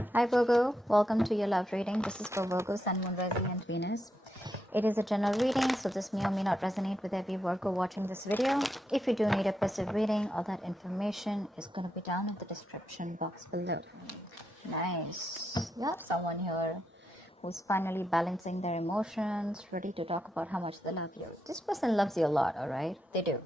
Hi Virgo, welcome to your love reading. This is for Virgo, Sun, Moon, Rising and Venus. It is a general reading, so this may or may not resonate with every Virgo watching this video. If you do need a passive reading, all that information is going to be down in the description box below. Nice. You have someone here who's finally balancing their emotions, ready to talk about how much they love you. This person loves you a lot, alright? They do.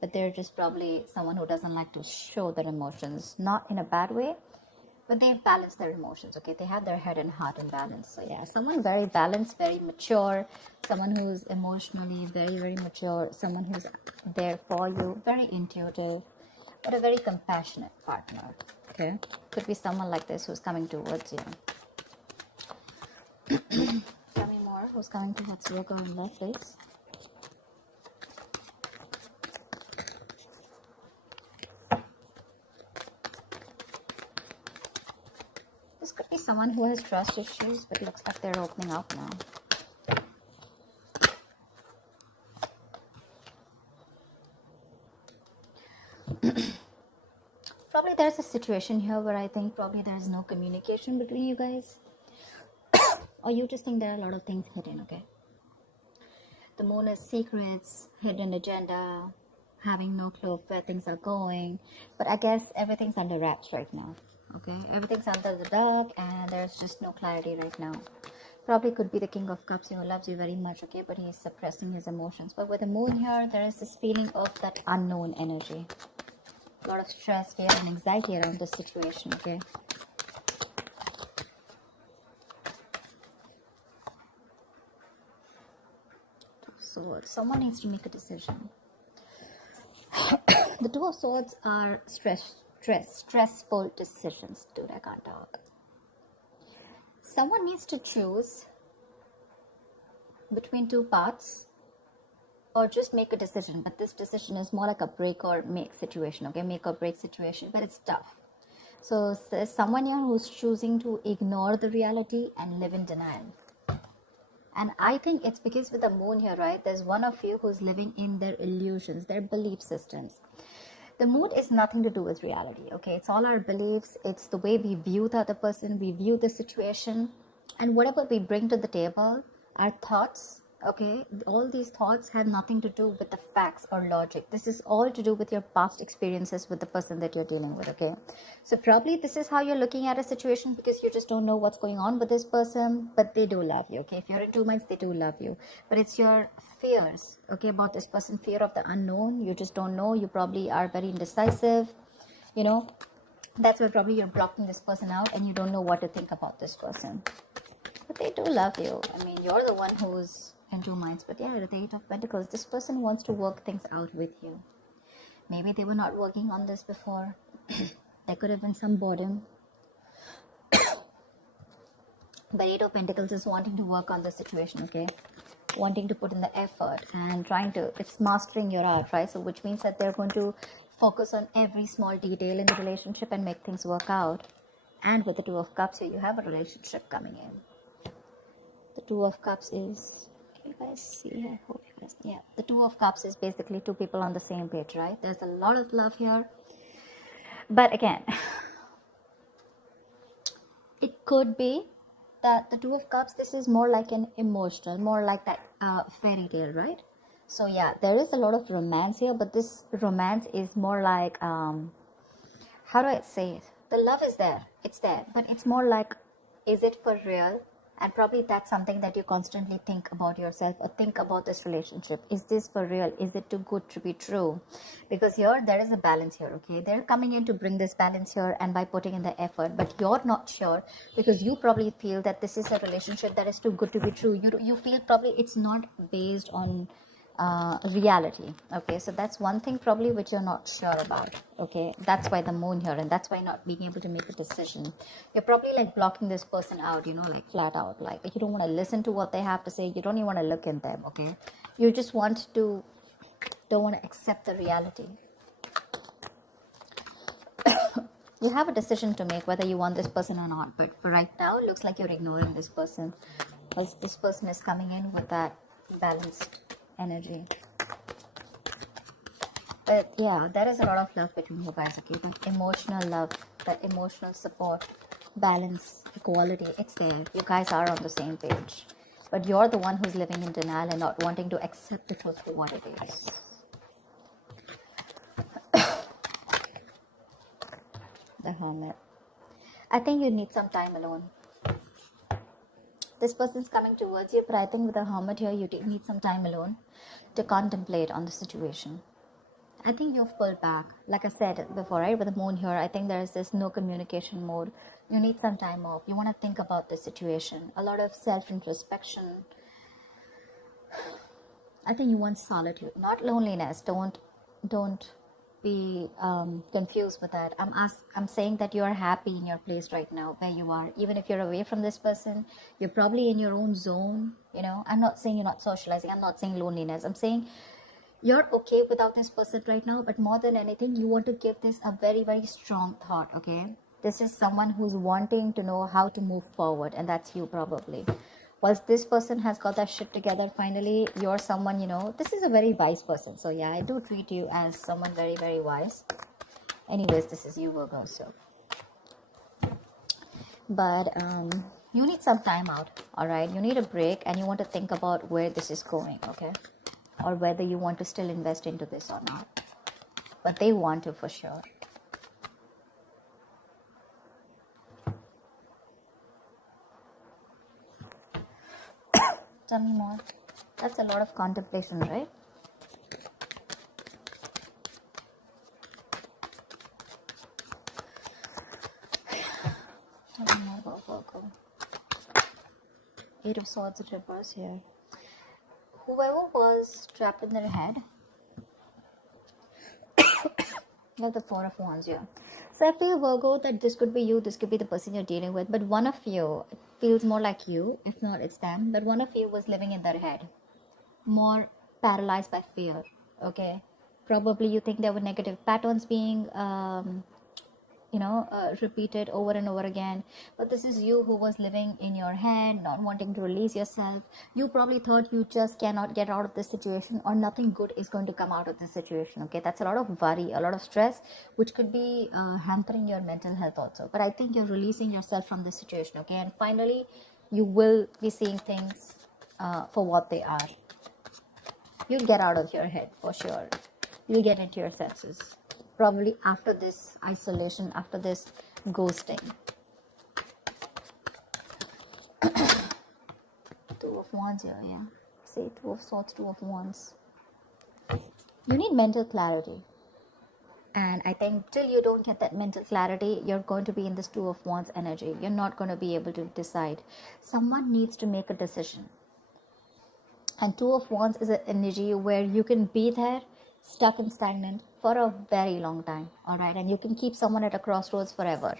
But they're just probably someone who doesn't like to show their emotions, not in a bad way, but they've balanced their emotions. Okay, they have their head and heart in balance. So yeah, someone very balanced, very mature, someone who's emotionally very mature, someone who's there for you, very intuitive, but a very compassionate partner. Okay, could be someone like this who's coming towards you. Tell me more. Who's coming towards Virgo in love, please? This could be someone who has trust issues, but it looks like they're opening up now. Probably there's a situation here where I think probably there's no communication between you guys. Or you just think there are a lot of things hidden, okay? The moon is secrets, hidden agenda, having no clue of where things are going. But I guess everything's under wraps right now. Okay, everything's under the dark and there's just no clarity right now. Probably could be the King of Cups who loves you very much, okay, but he's suppressing his emotions. But with the moon here, there is this feeling of that unknown energy. A lot of stress, fear and anxiety around this situation, okay. Two of Swords. Someone needs to make a decision. The Two of Swords are stressful decisions. Dude, I can't talk. Someone needs to choose between two paths or just make a decision. But this decision is more like a break or make situation, okay? Make or break situation, but it's tough. So there's someone here who's choosing to ignore the reality and live in denial. And I think it's because with the moon here, right? There's one of you who's living in their illusions, their belief systems. The mood is nothing to do with reality, okay? It's all our beliefs. It's the way we view the other person, we view the situation. And whatever we bring to the table, our thoughts, okay? All these thoughts have nothing to do with the facts or logic. This is all to do with your past experiences with the person that you're dealing with, okay? So probably this is how you're looking at a situation because you just don't know what's going on with this person, but they do love you, okay? If you're in 2 months, they do love you. But it's your fears, okay, about this person, fear of the unknown. You just don't know. You probably are very indecisive, you know. That's why probably you're blocking this person out and you don't know what to think about this person. But they do love you. I mean, you're the one who's in 2 minds. But yeah, the Eight of Pentacles, this person wants to work things out with you. Maybe they were not working on this before. There could have been some boredom. But Eight of Pentacles is wanting to work on the situation, okay? Wanting to put in the effort and trying to, it's mastering your art, right? So which means that they're going to focus on every small detail in the relationship and make things work out. And with the Two of Cups here, you have a relationship coming in. The Two of Cups is, can you guys see? I hope you guys, yeah. The Two of Cups is basically two people on the same page, right? There's a lot of love here. But again, it could be that the Two of Cups, this is more like an emotional, more like that fairy tale, right? So yeah, there is a lot of romance here, but this romance is more like, how do I say it? The love is there, it's there, but it's more like, is it for real? And probably that's something that you constantly think about yourself or think about this relationship. Is this for real? Is it too good to be true? Because here, there is a balance here, okay? They're coming in to bring this balance here and by putting in the effort, but you're not sure because you probably feel that this is a relationship that is too good to be true. You feel probably it's not based on reality, okay? So that's one thing probably which you're not sure about, okay? That's why the moon here, and that's why not being able to make a decision. You're probably like blocking this person out, you know, like flat out, like you don't want to listen to what they have to say. You don't even want to look in them, okay? You just don't want to accept the reality. You have a decision to make whether you want this person or not, but for right now, it looks like you're ignoring this person because this person is coming in with that balanced energy. But yeah, there is a lot of love between you guys, okay? The emotional love, the emotional support, balance, equality, it's there. You guys are on the same page. But you're the one who's living in denial and not wanting to accept the truth for what it is. The Hermit. I think you need some time alone. This person's coming towards you, but I think with the Hermit here, you need some time alone to contemplate on the situation. I think you've pulled back. Like I said before, right? With the moon here, I think there's this no communication mode. You need some time off. You want to think about the situation. A lot of self-introspection. I think you want solitude, not loneliness. Don't be confused with that. I'm saying that you are happy in your place right now, where you are. Even if you're away from this person, you're probably in your own zone. You know, I'm not saying you're not socializing. I'm not saying loneliness. I'm saying you're okay without this person right now, but more than anything, you want to give this a very, very strong thought, okay? This is someone who's wanting to know how to move forward, and that's you probably. Whilst this person has got that shit together, finally, you're someone, you know, this is a very wise person. So yeah, I do treat you as someone very, very wise. Anyways, this is you, Virgo, so. But you need some time out, all right? You need a break, and you want to think about where this is going, okay? Or whether you want to still invest into this or not. But they want to for sure. Tell me more. That's a lot of contemplation, right? Tell me more about Virgo. 8 of Swords in reverse here. Whoever was trapped in their head, you have the 4 of Wands here. So I feel, Virgo, that this could be you, this could be the person you're dealing with, but one of you, it feels more like you, if not it's them, but one of you was living in their head, more paralyzed by fear, okay? Probably you think there were negative patterns being repeated over and over again, but this is you who was living in your head, not wanting to release yourself. You probably thought you just cannot get out of this situation, or nothing good is going to come out of this situation, okay? That's a lot of worry, a lot of stress, which could be hampering your mental health also. But I think you're releasing yourself from this situation, okay? And finally, you will be seeing things for what they are. You'll get out of your head for sure. You'll get into your senses. Probably after this isolation, after this ghosting. 2 of Wands here, yeah. See, 2 of Swords, 2 of Wands. You need mental clarity. And I think till you don't get that mental clarity, you're going to be in this 2 of Wands energy. You're not going to be able to decide. Someone needs to make a decision. And 2 of Wands is an energy where you can be there, stuck and stagnant for a very long time, all right? And you can keep someone at a crossroads forever.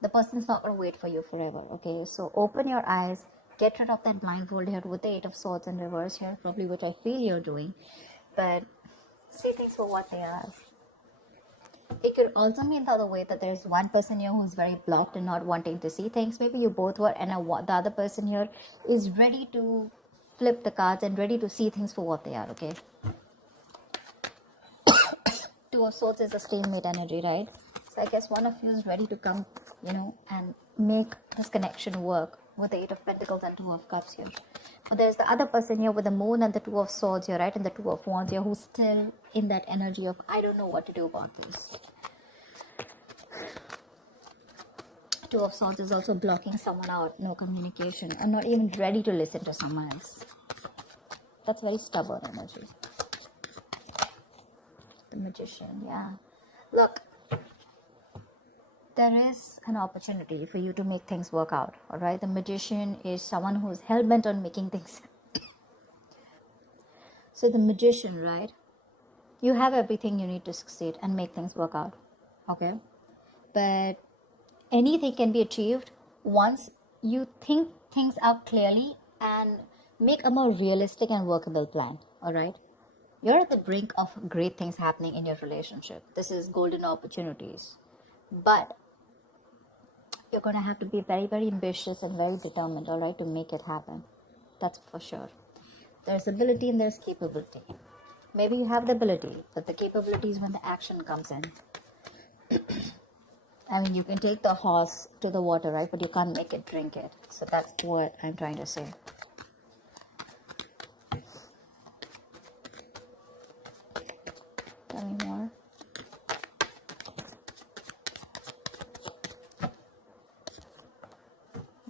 The person's not going to wait for you forever, okay? So open your eyes, get rid of that blindfold here with the 8 of Swords in reverse here, probably which I feel you're doing. But see things for what they are. It could also mean the other way, that there's one person here who's very blocked and not wanting to see things. Maybe you both were, and the other person here is ready to flip the cards and ready to see things for what they are, okay? 2 of Swords is a stalemate energy, right? So I guess one of you is ready to come, and make this connection work with the 8 of Pentacles and 2 of Cups here. But there's the other person here with the Moon and the 2 of Swords here, right? And the 2 of Wands here, who's still in that energy of, I don't know what to do about this. 2 of Swords is also blocking someone out, no communication, and not even ready to listen to someone else. That's very stubborn energy. The Magician, yeah. Look, there is an opportunity for you to make things work out, all right? The Magician is someone who's hell-bent on making things. So the Magician, right? You have everything you need to succeed and make things work out, okay? But anything can be achieved once you think things out clearly and make a more realistic and workable plan, all right? You're at the brink of great things happening in your relationship. This is golden opportunities. But you're going to have to be very, very ambitious and very determined, all right, to make it happen. That's for sure. There's ability and there's capability. Maybe you have the ability, but the capability is when the action comes in. I mean, you can take the horse to the water, right? But you can't make it drink it. So that's what I'm trying to say. Tell me more.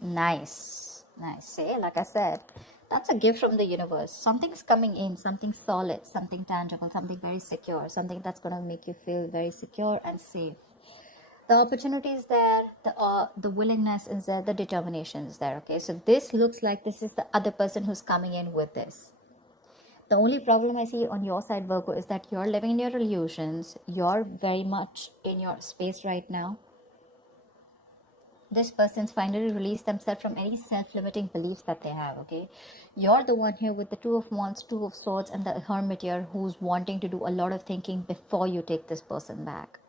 Nice. Nice. See, like I said, that's a gift from the universe. Something's coming in, something solid, something tangible, something very secure, something that's going to make you feel very secure and safe. The opportunity is there, the willingness is there, the determination is there. Okay, so this looks like this is the other person who's coming in with this. The only problem I see on your side, Virgo, is that you're living in your illusions. You're very much in your space right now. This person's finally released themselves from any self-limiting beliefs that they have, okay? You're the one here with the Two of Wands, Two of Swords, and the Hermit here who's wanting to do a lot of thinking before you take this person back.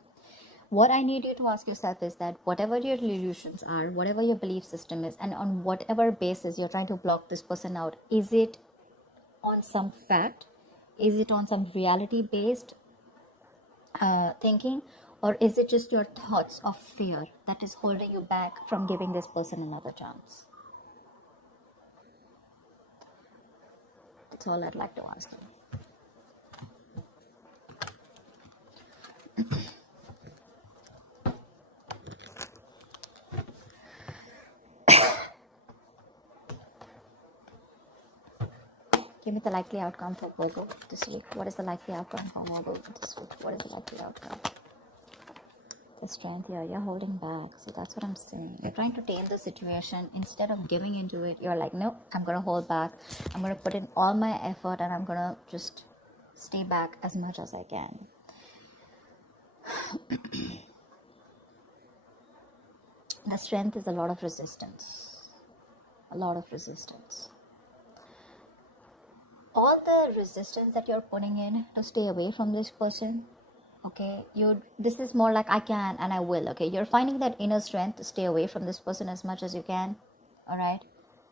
What I need you to ask yourself is that whatever your illusions are, whatever your belief system is, and on whatever basis you're trying to block this person out, is it on some fact? Is it on some reality-based thinking? Or is it just your thoughts of fear that is holding you back from giving this person another chance? That's all I'd like to ask you. Give me the likely outcome for Virgo this week. What is the likely outcome for Virgo this week? What is the likely outcome? The strength here, you're holding back. So that's what I'm saying. You're trying to tame the situation. Instead of giving into it, you're like, no, I'm going to hold back. I'm going to put in all my effort and I'm going to just stay back as much as I can. The strength is a lot of resistance. A lot of resistance. All the resistance that you're putting in to stay away from this person, okay, this is more like I can and I will, okay? You're finding that inner strength to stay away from this person as much as you can, all right?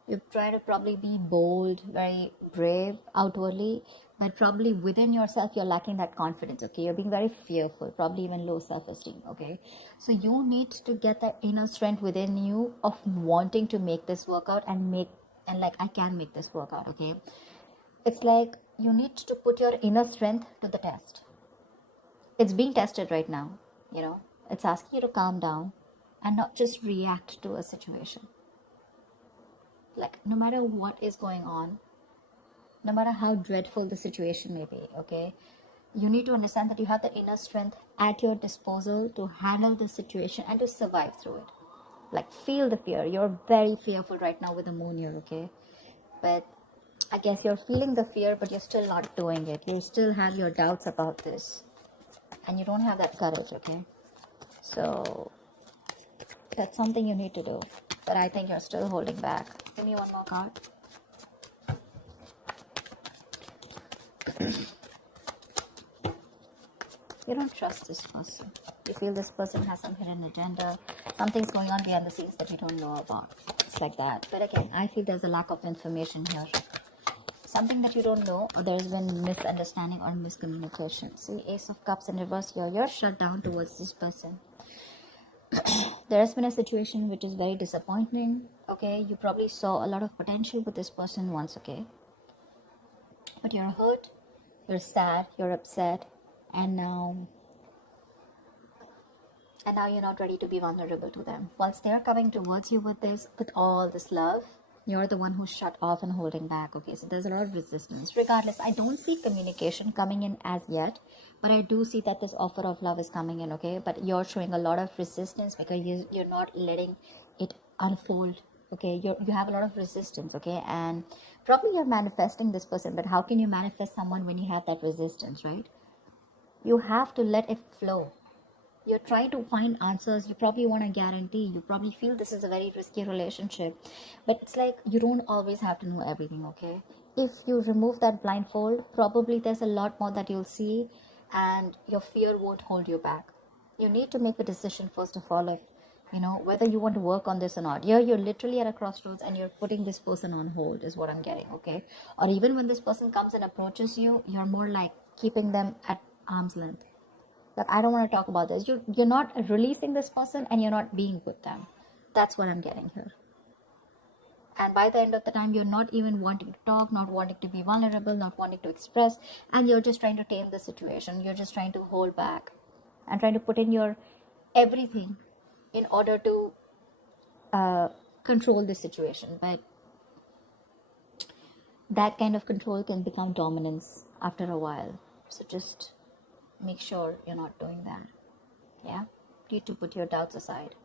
You try to probably be bold, very brave outwardly, but probably within yourself, you're lacking that confidence, okay? You're being very fearful, probably even low self-esteem, okay? So you need to get that inner strength within you of wanting to make this work out and like, I can make this work out, okay? It's like you need to put your inner strength to the test. It's being tested right now, you know. It's asking you to calm down and not just react to a situation. Like, no matter what is going on, no matter how dreadful the situation may be, okay, you need to understand that you have the inner strength at your disposal to handle the situation and to survive through it. Like, feel the fear. You're very fearful right now with the moon here, okay? But I guess you're feeling the fear, but you're still not doing it. You still have your doubts about this. And you don't have that courage, okay? So that's something you need to do. But I think you're still holding back. Give me one more card. You don't trust this person. You feel this person has some hidden agenda. Something's going on behind the scenes that you don't know about. It's like that. But again, I feel there's a lack of information here. Something that you don't know, or there's been misunderstanding or miscommunication. See, Ace of Cups in reverse here. You're shut down towards this person. There has been a situation which is very disappointing. Okay, you probably saw a lot of potential with this person once, okay? But you're hurt, you're sad, you're upset, and now you're not ready to be vulnerable to them. Once they're coming towards you with all this love, you're the one who's shut off and holding back, okay? So there's a lot of resistance. Regardless, I don't see communication coming in as yet, but I do see that this offer of love is coming in, okay? But you're showing a lot of resistance because you're not letting it unfold, okay? You have a lot of resistance, okay? And probably you're manifesting this person, but how can you manifest someone when you have that resistance, right? You have to let it flow. You're trying to find answers. You probably want a guarantee. You probably feel this is a very risky relationship. But it's like you don't always have to know everything, okay? If you remove that blindfold, probably there's a lot more that you'll see and your fear won't hold you back. You need to make a decision first of all, if, you know, whether you want to work on this or not. You're literally at a crossroads and you're putting this person on hold is what I'm getting, okay? Or even when this person comes and approaches you, you're more like keeping them at arm's length. Like, I don't want to talk about this. You're not releasing this person, and you're not being with them. That's what I'm getting here. And by the end of the time, you're not even wanting to talk, not wanting to be vulnerable, not wanting to express, and you're just trying to tame the situation. You're just trying to hold back and trying to put in your everything in order to control the situation. But that kind of control can become dominance after a while. So just make sure you're not doing that. Yeah, you need to put your doubts aside.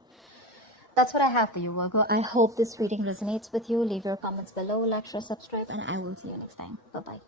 That's what I have for you, Virgo. I hope this reading resonates with you. Leave your comments below, like, share, subscribe, and I will see you next time. Bye-bye.